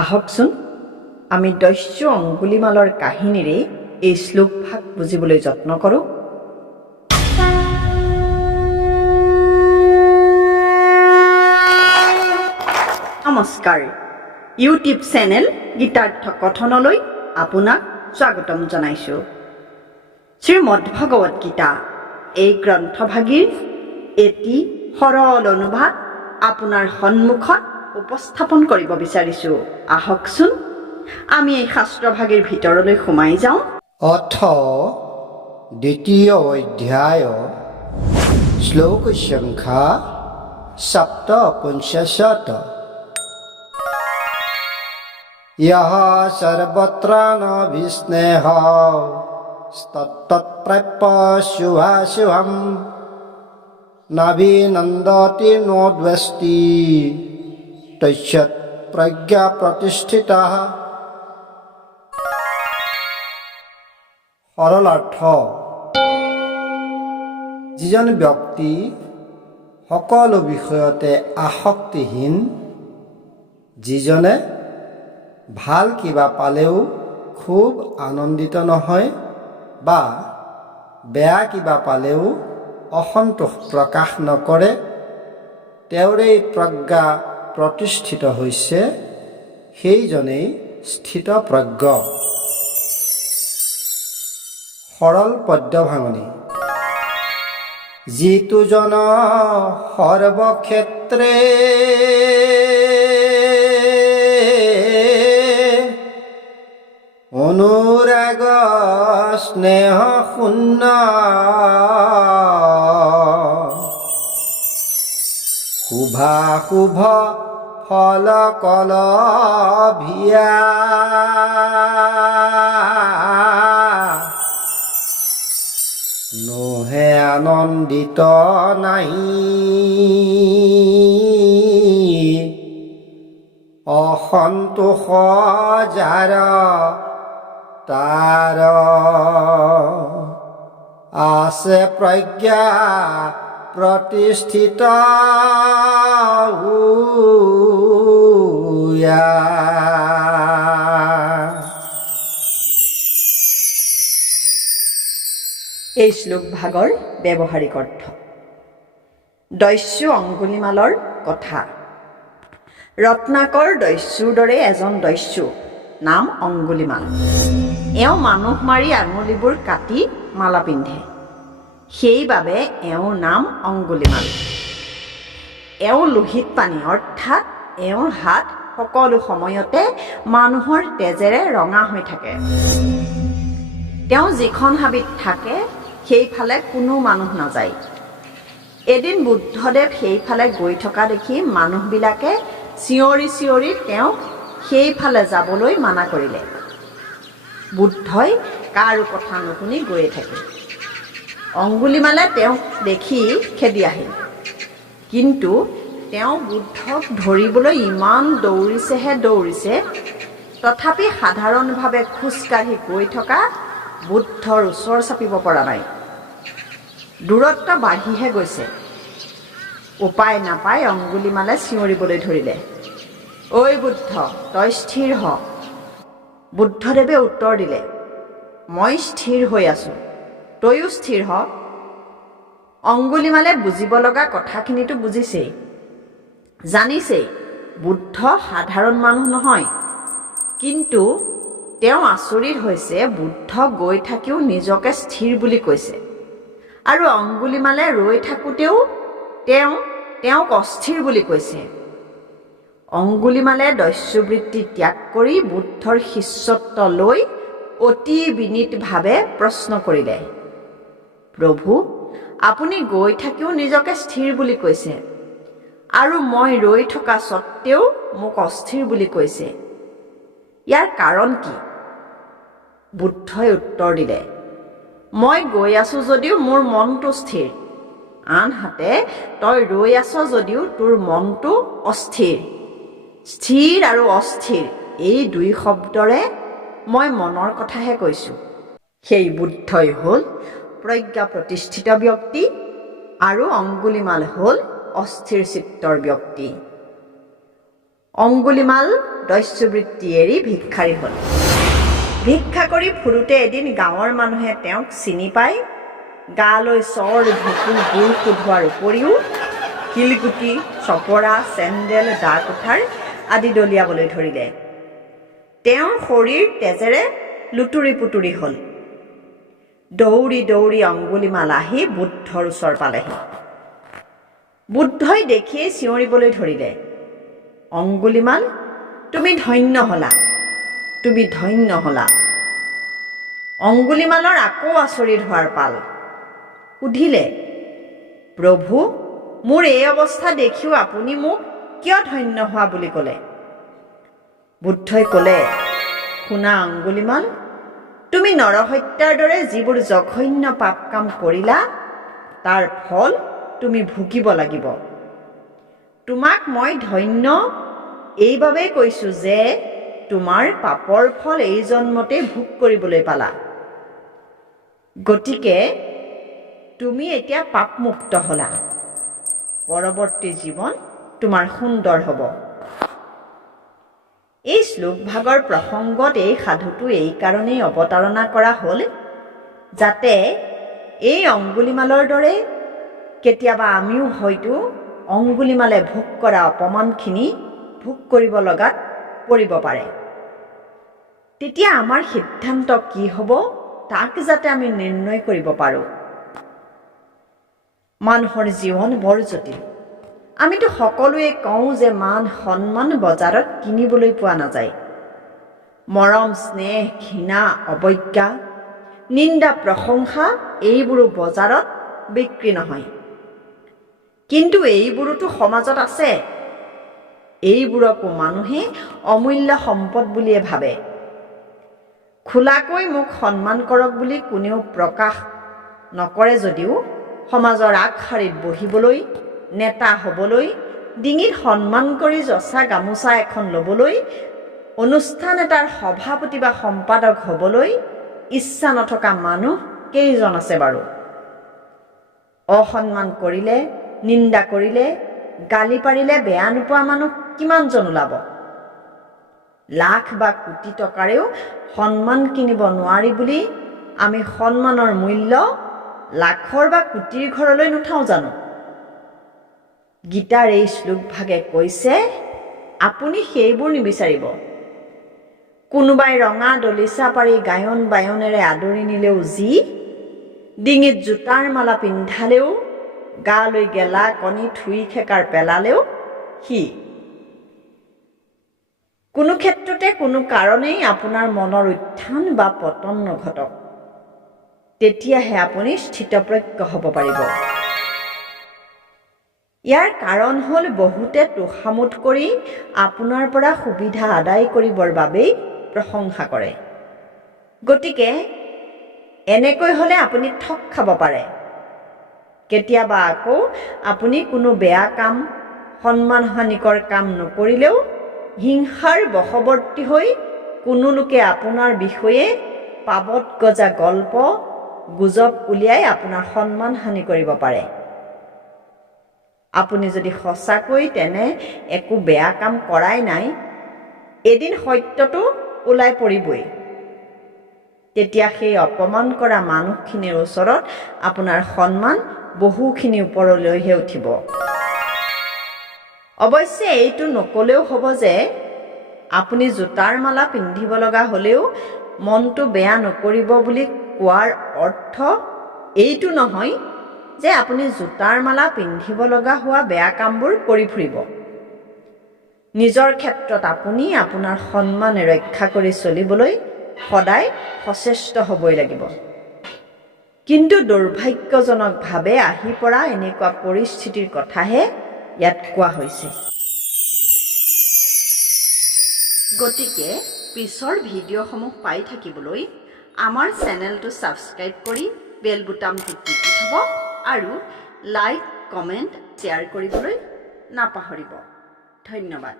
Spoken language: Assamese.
আহকচোন আমি দস্যু অঙ্গুলিমালৰ কাহিনীৰে এই শ্লোকভাগ বুজিবলৈ যত্ন কৰোঁ। নমস্কাৰ, ইউটিউব চেনেল গীতাৰ্থ কথনলৈ আপোনাক স্বাগতম জনাইছোঁ। শ্ৰীমদ ভগৱত গীতা এই গ্ৰন্থভাগীৰ এটি সৰল অনুবাদ আপোনাৰ সন্মুখত উপস্থাপন কৰিব বিচাৰিছোঁ। আহকচোন আমি এই শাস্ত্ৰভাগীৰ ভিতৰলৈ সোমাই যাওঁ। অথ দ্বিতীয় অধ্যায় শ্লোক সংখ্যা ৭৫। ইহ সর্বত্র নভিস্নেহ তৎপ্রাপ্য শুভাশুভম নাভিনন্দতি নোদ্বেষ্টি তস্যৎ প্রজ্ঞা প্রতিষ্ঠিতা। সরল অর্থ, যিজন ব্যক্তি সকলো বিষয়তে আসক্তিহীন, যিজনে ভাল কিবা পালেও খুব আনন্দিত নহয় বা বেয়া কিবা পালেও অসন্তোষ প্ৰকাশ নকৰে, তেওঁৰে প্ৰজ্ঞা প্ৰতিষ্ঠিত হৈছে, সেইজনেই স্থিতপ্ৰজ্ঞ। সৰল পদ্য ভাঙনি। যিটো জন সৰ্বক্ষেত্ৰে অনুৰাগ স্নেহ শূন্য, শুভাশুভ ফল কলভিয়া, নোহে আনন্দিত নাহি, অসন্তোষ যাৰ তাৰ আছে প্ৰজ্ঞা প্ৰতিষ্ঠিত। এই শ্লোকভাগৰ ব্যৱহাৰিক অৰ্থ। দস্যু অঙ্গুলিমালৰ কথা। ৰত্নাকৰ দস্যুৰ দৰে এজন দস্যু, নাম অঙ্গুলিমাল। এওঁ মানুহ মাৰি আঙুলিবোৰ কাটি মালা পিন্ধে, সেইবাবে এওঁৰ নাম অঙ্গুলিমাল। এওঁ লোহিত পানী, অৰ্থাৎ এওঁৰ হাত সকলো সময়তে মানুহৰ তেজেৰে ৰঙা হৈ থাকে। তেওঁ যিখন হাবিত থাকে সেইফালে কোনো মানুহ নাযায়। এদিন বুদ্ধদেৱ সেইফালে গৈ থকা দেখি মানুহবিলাকে চিঞৰি চিঞৰি তেওঁক সেইফালে যাবলৈ মানা কৰিলে। বুদ্ধই কাৰো কথা নুশুনি গৈয়ে থাকে। অঙ্গুলিমালে তেওঁক দেখি খেদি আহিল, কিন্তু তেওঁ বুদ্ধক ধৰিবলৈ ইমান দৌৰিছে, তথাপি সাধাৰণভাৱে খোজকাঢ়ি গৈ থকা বুদ্ধৰ ওচৰ চাপিব পৰা নাই। দূৰত্ব বাঢ়িহে গৈছে। উপায় নাপাই অঙ্গুলিমালে চিঞৰিবলৈ ধৰিলে, ঐ বুদ্ধ, তই স্থিৰ হ। বুদ্ধদেৱে উত্তৰ দিলে, মই স্থিৰ হৈ আছো, তয়ো স্থিৰ হ। অঙ্গুলিমালে বুজিব লগা কথাখিনিতো বুজিছেই, জানিছেই বুদ্ধ সাধাৰণ মানুহ নহয়, কিন্তু তেওঁ আচৰিত হৈছে বুদ্ধ গৈ থাকিও নিজকে স্থিৰ বুলি কৈছে, আৰু অঙ্গুলিমালে ৰৈ থাকোঁতেও তেওঁক অস্থিৰ বুলি কৈছে। অঙ্গুলিমালে দস্যুবৃত্তি ত্যাগ কৰি বুদ্ধৰ শিষ্যত্ব লৈ অতি বিনীতভাৱে প্ৰশ্ন কৰিলে, প্ৰভু, আপুনি গৈ থাকিও নিজকে স্থিৰ বুলি কৈছে, আৰু মই ৰৈ থকা স্বত্তেও মোক অস্থিৰ বুলি কৈছে, ইয়াৰ কাৰণ কি? বুদ্ধই উত্তৰ দিলে, মই গৈ আছো যদিও মোৰ মনটো স্থিৰ, আনহাতে তই ৰৈ আছ যদিও তোৰ মনটো অস্থিৰ। স্থিৰ আৰু অস্থিৰ এই দুই শব্দৰে মই মনৰ কথাহে কৈছোঁ। সেই বুদ্ধই হ'ল প্ৰজ্ঞা প্ৰতিষ্ঠিত ব্যক্তি, আৰু অঙ্গুলিমাল হ'ল অস্থিৰ চিত্তৰ ব্যক্তি। অংগুলিমাল দস্যুবৃত্তি এৰি ভিক্ষাৰী হ'ল। ভিক্ষা কৰি ফুৰোতে এদিন গাঁৱৰ মানুহে তেওঁক চিনি পাই গালৈ চৰ ভেঁকুৰ গুৰ সোধোৱাৰ উপৰিও শিলগুটি, চপৰা, চেণ্ডেল, দা কুঠাৰ আদি দলিয়াবলৈ ধৰিলে। তেওঁৰ শৰীৰ তেজেৰে লুতুৰি পুতুৰি হ'ল। দৌৰি দৌৰি অংগুলিমাল আহি বুদ্ধৰ ওচৰ পালেহি। বুদ্ধই দেখিয়েই চিঞৰিবলৈ ধৰিলে, অংগুলিমাল, তুমি ধন্য হলা, তুমি ধন্য হলা। অংগুলিমালৰ আকৌ আচৰিত হোৱাৰ পাল। সুধিলে, প্ৰভু, মোৰ এই অৱস্থা দেখিও আপুনি মোক কিয় ধন্য হোৱা বুলি ক'লে? বুদ্ধই ক'লে, শুনা অংগুলিমাল, তুমি নৰহত্যাৰ দৰে যিবোৰ জঘন্য পাপ কাম কৰিলা তাৰ ফল তুমি ভুগিব লাগিব। তোমাক মই ধন্য এইবাবেই কৈছোঁ যে তোমাৰ পাপৰ ফল এই জন্মতে ভোগ কৰিবলৈ পালা। গতিকে তুমি এতিয়া পাপমুক্ত হলা। পৰৱৰ্তী জীৱন তোমাৰ সুন্দৰ হ'ব। এই শ্লোকভাগৰ প্ৰসংগত এই সাধুটো এই কাৰণেই অৱতাৰণা কৰা হ'ল যাতে এই অংগুলিমালৰ দৰে কেতিয়াবা আমিও হয়তো অংগুলিমালে ভোগ কৰা অপমানখিনি ভোগ কৰিব লগাত পৰিব পাৰে। তেতিয়া আমাৰ সিদ্ধান্ত কি হ'ব তাক যাতে আমি নিৰ্ণয় কৰিব পাৰোঁ। মানুহৰ জীৱন বৰ জটিল। আমিতো সকলোৱে কওঁ যে মান সন্মান বজাৰত কিনিবলৈ পোৱা নাযায়। মৰম, স্নেহ, ঘৃণা, অৱজ্ঞা, নিন্দা, প্ৰশংসা এইবোৰো বজাৰত বিক্ৰী নহয়। কিন্তু এইবোৰোতো সমাজত আছে। এইবোৰকো মানুহে অমূল্য সম্পদ বুলিয়ে ভাবে। খোলাকৈ মোক সন্মান কৰক বুলি কোনেও প্ৰকাশ নকৰে যদিও সমাজৰ আগশাৰীত বহিবলৈ, নেতা হ'বলৈ, ডিঙিত সন্মান কৰি যচা গামোচা এখন ল'বলৈ, অনুষ্ঠান এটাৰ সভাপতি বা সম্পাদক হ'বলৈ ইচ্ছা নথকা মানুহ কেইজন আছে বাৰু? অসন্মান কৰিলে, নিন্দা কৰিলে, গালি পাৰিলে বেয়া নোপোৱা মানুহ কিমানজন ওলাব? লাখ বা কোটি টকাৰেও সন্মান কিনিব নোৱাৰি বুলি আমি সন্মানৰ মূল্য লাখৰ বা কোটিৰ ঘৰলৈ নুঠাওঁ জানো? গীতাৰ এই শ্লোকভাগে কৈছে, আপুনি সেইবোৰ নিবিচাৰিব। কোনোবাই ৰঙা দলিচা পাৰি গায়ন বায়নেৰে আদৰি নিলেও যি, ডিঙিত জোতাৰ মালা পিন্ধালেও, গালৈ গেলা কণী থুই খেকাৰ পেলালেও সি। কোনো ক্ষেত্ৰতে কোনো কাৰণেই আপোনাৰ মনৰ উত্থান বা পতন নঘটক। তেতিয়াহে আপুনি স্থিতপ্ৰজ্ঞ হ'ব পাৰিব। ইয়াৰ কাৰণ হ'ল বহুতে তোষামোদ কৰি আপোনাৰ পৰা সুবিধা আদায় কৰিবৰ বাবেই প্ৰশংসা কৰে। গতিকে এনেকৈ হ'লে আপুনি ঠগ খাব পাৰে। কেতিয়াবা আকৌ আপুনি কোনো বেয়া কাম, সন্মানহানিকৰ কাম নকৰিলেও হিংসাৰ বশৱৰ্তী হৈ কোনো লোকে আপোনাৰ বিষয়ে পাবত গজা গল্প, গুজব উলিয়াই আপোনাৰ সন্মান হানি কৰিব পাৰে। আপুনি যদি সঁচাকৈ তেনে একো বেয়া কাম কৰাই নাই, এদিন সত্যটো ওলাই পৰিবই। তেতিয়া সেই অপমান কৰা মানুহখিনিৰ ওচৰত আপোনাৰ সন্মান বহুখিনি ওপৰলৈহে উঠিব। অৱশ্যে এইটো নকলেও হ'ব যে আপুনি জোতাৰ মালা পিন্ধিব লগা হ'লেও মনটো বেয়া নকৰিব বুলি কোৱাৰ অৰ্থ এইটো নহয় যে আপুনি জোতাৰ মালা পিন্ধিব লগা হোৱা বেয়া কামবোৰ কৰি ফুৰিব। নিজৰ ক্ষেত্ৰত আপুনি আপোনাৰ সন্মান ৰক্ষা কৰি চলিবলৈ সদায় সচেষ্ট হ'বই লাগিব। কিন্তু দুৰ্ভাগ্যজনকভাৱে আহি পৰা এনেকুৱা পৰিস্থিতিৰ কথাহে ইয়াত কোৱা হৈছে। গতিকে পিছৰ ভিডিঅ'সমূহ পাই থাকিবলৈ আমাৰ চেনেলটো ছাবস্ক্ৰাইব কৰি বেল বুটামটো টিপি থ'ব আৰু লাইক, কমেণ্ট, শ্বেয়াৰ কৰিবলৈ নাপাহৰিব। ধন্যবাদ।